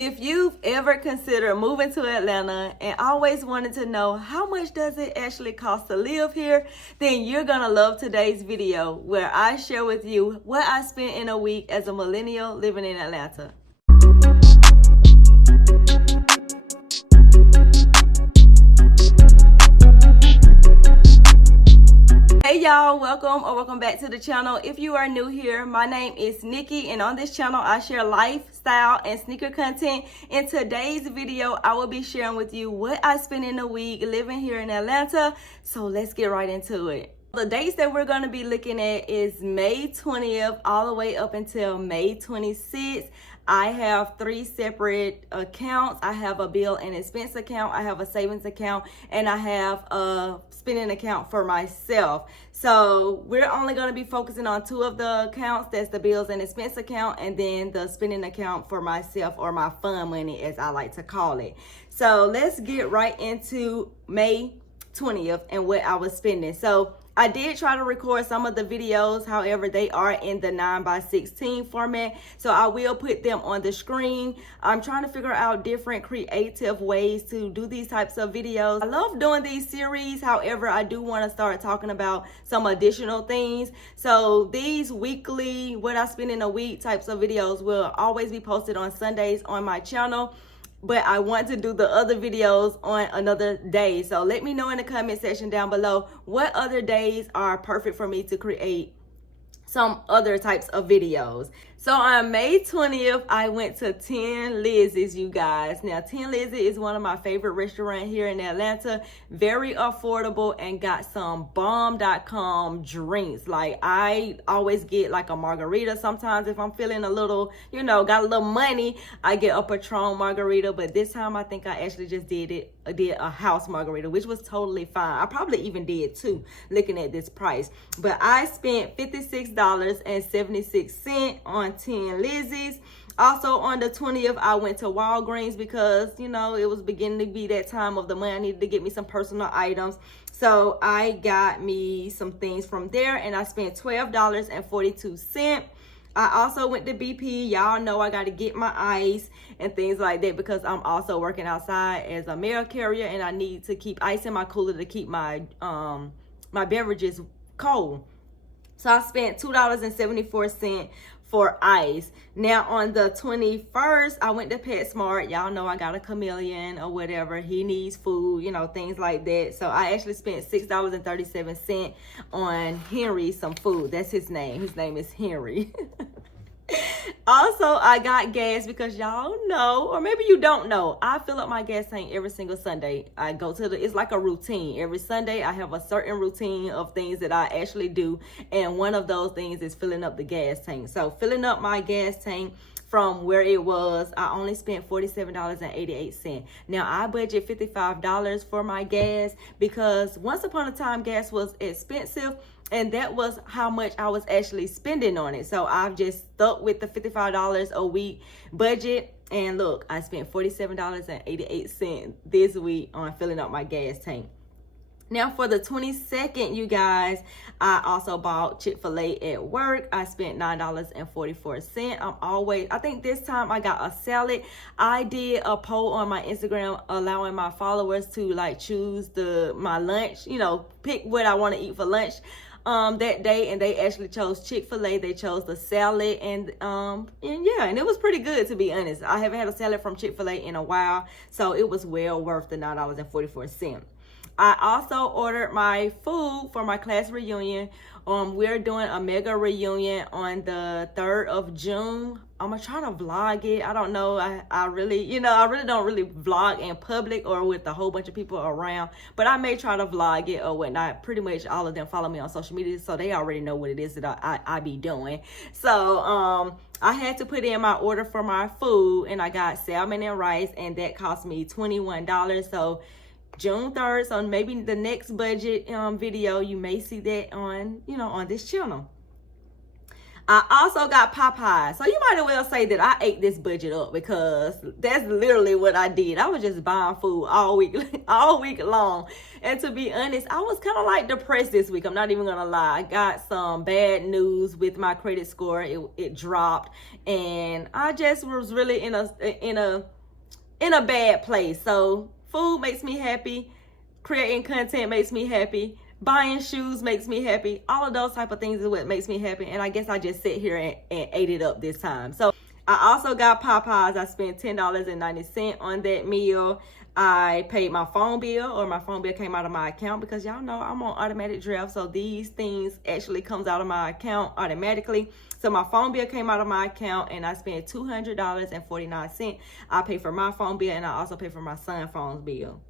If you've ever considered moving to Atlanta and always wanted to know how much does it actually cost to live here, then you're gonna love today's video where I share with you what I spent in a week as a millennial living in Atlanta. Hey y'all, welcome back to the channel. If you are new here, my name is Nikki, and on this channel I share lifestyle and sneaker content. In today's video I will be sharing with you what I spent in a week living here in Atlanta. So let's get right into it. The dates that we're going to be looking at is May 20th all the way up until May 26th. I have three separate accounts. I have a bill and expense account, I have a savings account, and I have a spending account for myself. So we're only going to be focusing on two of the accounts. That's the bills and expense account, and then the spending account for myself, or my fun money as I like to call it. So let's get right into May 20th and what I was spending. So I did try to record some of the videos, however they are in the 9:16 format, so I will put them on the screen. I'm trying to figure out different creative ways to do these types of videos. I love doing these series, however I do want to start talking about some additional things. So these weekly what I spend in a week types of videos will always be posted on Sundays on my channel, but I want to do the other videos on another day. So let me know in the comment section down below what other days are perfect for me to create some other types of videos. So on May 20th, I went to 10 Lizzie's, you guys. Now, 10 Lizzie is one of my favorite restaurants here in Atlanta. Very affordable, and got some bomb.com drinks. Like, I always get like a margarita. Sometimes if I'm feeling a little, got a little money, I get a Patron margarita. But this time I think I actually just did a house margarita, which was totally fine. I probably even did too, looking at this price. But I spent $56.76 on 10 Lizzie's. Also on the 20th, I went to Walgreens because, it was beginning to be that time of the month. I needed to get me some personal items. So I got me some things from there, and I spent $12.42. I also went to BP. Y'all know I got to get my ice and things like that because I'm also working outside as a mail carrier, and I need to keep ice in my cooler to keep my my beverages cold. So I spent $2.74 for ice. Now on the 21st, I went to PetSmart. Y'all know I got a chameleon or whatever. He needs food, things like that. So I actually spent $6.37 on Henry some food. That's his name. His name is Henry. Also, I got gas because y'all know, or maybe you don't know, I fill up my gas tank every single Sunday. I go to it's like a routine. Every Sunday, I have a certain routine of things that I actually do. And one of those things is filling up the gas tank. So filling up my gas tank from where it was, I only spent $47.88. Now, I budget $55 for my gas because once upon a time, gas was expensive, and that was how much I was actually spending on it. So I've just stuck with the $55 a week budget. And look, I spent $47.88 this week on filling up my gas tank. Now for the 22nd, you guys, I also bought Chick-fil-A at work. I spent $9.44. I think this time I got a salad. I did a poll on my Instagram allowing my followers to like choose my lunch, pick what I want to eat for lunch that day, and they actually chose Chick-fil-A. They chose the salad, and it was pretty good, to be honest. I haven't had a salad from Chick-fil-A in a while, so it was well worth the $9.44. I also ordered my food for my class reunion. We're doing a mega reunion on the 3rd of June. I'm gonna try to vlog it. I don't know. I really don't really vlog in public or with a whole bunch of people around, but I may try to vlog it or whatnot. Pretty much all of them follow me on social media, so they already know what it is that I be doing. So I had to put in my order for my food, and I got salmon and rice, and that cost me $21. So June 3rd, so maybe the next budget video, you may see that on, on this channel. I also got Popeyes. So you might as well say that I ate this budget up, because that's literally what I did. I was just buying food all week, all week long. And to be honest, I was kind of like depressed this week. I'm not even gonna lie. I got some bad news with my credit score. It dropped, and I just was really in a bad place. So food makes me happy. Creating content makes me happy. Buying shoes makes me happy. All of those type of things is what makes me happy. And I guess I just sit here and ate it up this time. So I also got Popeyes. I spent $10.90 on that meal. I paid my phone bill, or my phone bill came out of my account, because y'all know I'm on automatic draft. So these things actually comes out of my account automatically. So my phone bill came out of my account, and I spent $200.49. I paid for my phone bill, and I also paid for my son's phone bill.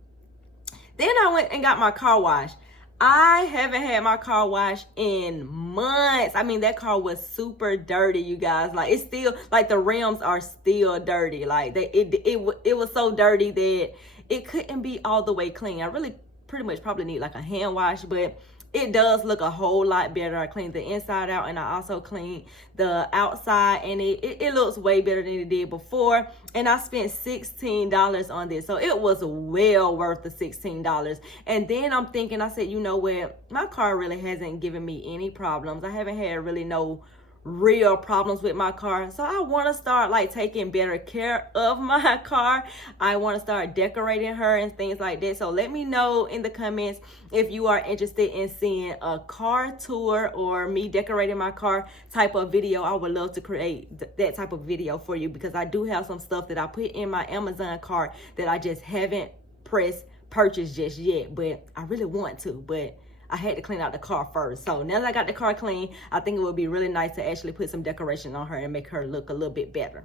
Then I went and got my car washed. I haven't had my car washed in months. I mean, that car was super dirty, you guys. Like, it's still, like, the rims are still dirty. Like, it was so dirty that it couldn't be all the way clean. I really pretty much probably need like a hand wash, but it does look a whole lot better. I cleaned the inside out, and I also cleaned the outside, and it looks way better than it did before. And I spent $16 on this, so it was well worth the $16. And then I'm thinking, I said, you know what, my car really hasn't given me any problems. I haven't had really no real problems with my car. So I want to start like taking better care of my car. I want to start decorating her and things like that. So let me know in the comments if you are interested in seeing a car tour or me decorating my car type of video. I would love to create that type of video for you, because I do have some stuff that I put in my Amazon cart that I just haven't purchased just yet, but I really want to, but I had to clean out the car first. So now that I got the car clean, I think it would be really nice to actually put some decoration on her and make her look a little bit better.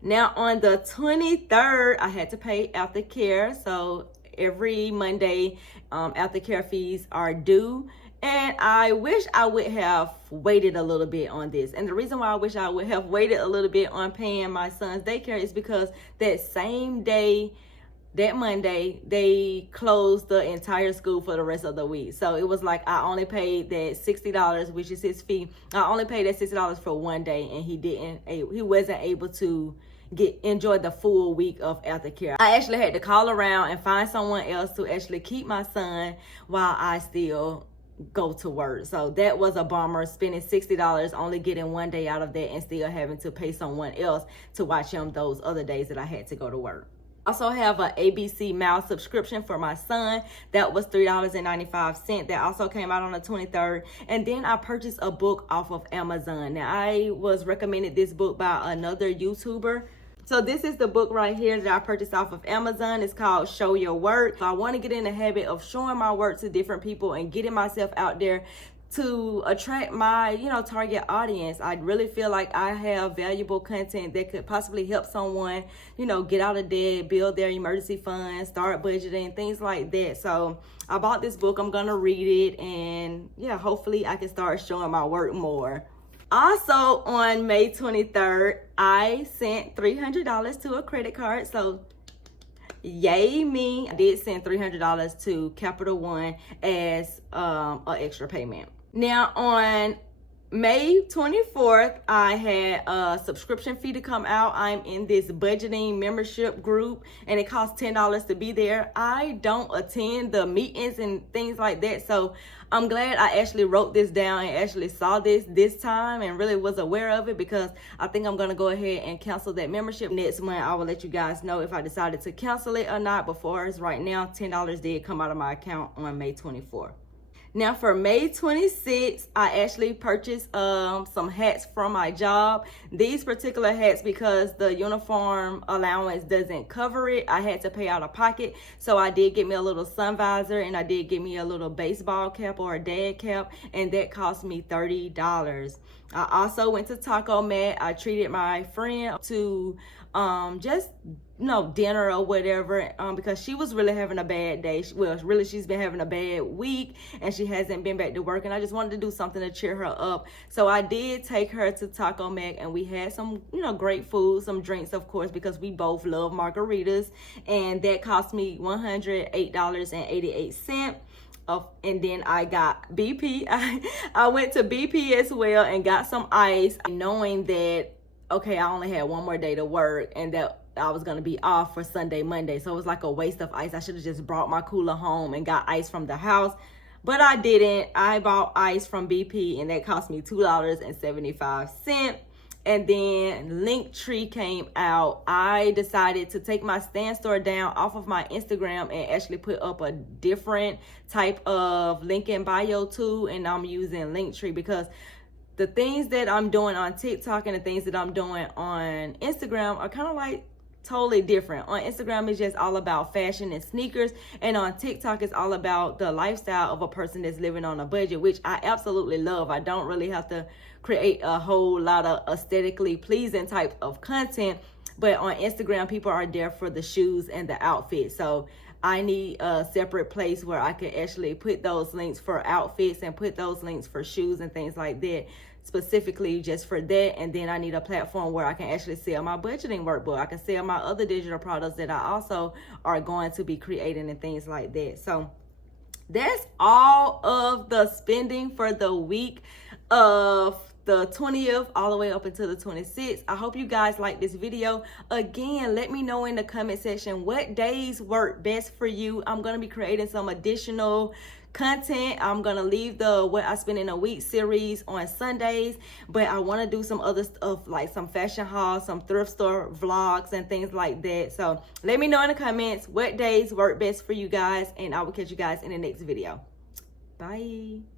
Now on the 23rd, I had to pay aftercare. So every Monday, aftercare fees are due. And I wish I would have waited a little bit on this. And the reason why I wish I would have waited a little bit on paying my son's daycare is because that same day, that Monday, they closed the entire school for the rest of the week. So it was like I only paid that $60, which is his fee. I only paid that $60 for one day, and he wasn't able to enjoy the full week of aftercare. I actually had to call around and find someone else to actually keep my son while I still go to work. So that was a bummer, spending $60, only getting one day out of that, and still having to pay someone else to watch him those other days that I had to go to work. Also have an ABC Mouse subscription for my son. That was $3.95. That also came out on the 23rd. And then I purchased a book off of Amazon. Now, I was recommended this book by another YouTuber. So this is the book right here that I purchased off of Amazon. It's called Show Your Work. So I want to get in the habit of showing my work to different people and getting myself out there to attract my, target audience. I really feel like I have valuable content that could possibly help someone, get out of debt, build their emergency fund, start budgeting, things like that. So I bought this book. I'm going to read it, and yeah, hopefully I can start showing my work more. Also on May 23rd, I sent $300 to a credit card. So yay me. I did send $300 to Capital One as an extra payment. Now on May 24th, I had a subscription fee to come out. I'm in this budgeting membership group, and it costs $10 to be there. I don't attend the meetings and things like that, so I'm glad I actually wrote this down and actually saw this time and really was aware of it, because I think I'm going to go ahead and cancel that membership next month. I will let you guys know if I decided to cancel it or not. But for us right now, $10 did come out of my account on May 24th. Now for May 26th, I actually purchased some hats from my job. These particular hats, because the uniform allowance doesn't cover it, I had to pay out of pocket. So I did get me a little sun visor, and I did get me a little baseball cap or a dad cap, and that cost me $30. I also went to Taco Mat. I treated my friend to just dinner or whatever, because she was really having a bad day. She's been having a bad week, and she hasn't been back to work, and I just wanted to do something to cheer her up. So I did take her to Taco Mac, and we had some great food, some drinks, of course, because we both love margaritas, and that cost me $108.88. And then I got BP. I went to BP as well and got some ice, knowing that, okay, I only had one more day to work and that I was going to be off for Sunday, Monday. So it was like a waste of ice. I should have just brought my cooler home and got ice from the house, but I didn't. I bought ice from BP, and that cost me $2.75. And then Linktree came out. I decided to take my Stan Store down off of my Instagram and actually put up a different type of link in bio too. And I'm using Linktree because the things that I'm doing on TikTok and the things that I'm doing on Instagram are kind of like totally different. On Instagram, it's just all about fashion and sneakers, and on TikTok, it's all about the lifestyle of a person that's living on a budget, which I absolutely love. I don't really have to create a whole lot of aesthetically pleasing type of content, but on Instagram, people are there for the shoes and the outfits. So I need a separate place where I can actually put those links for outfits and put those links for shoes and things like that, specifically just for that. And then I need a platform where I can actually sell my budgeting workbook. I can sell my other digital products that I also are going to be creating and things like that. So that's all of the spending for the week of the 20th all the way up until the 26th. I hope you guys like this video. Again, let me know in the comment section what days work best for you. I'm going to be creating some additional content. I'm going to leave the what I spend in a week series on Sundays, but I want to do some other stuff like some fashion hauls, some thrift store vlogs and things like that. So let me know in the comments what days work best for you guys, and I will catch you guys in the next video. Bye.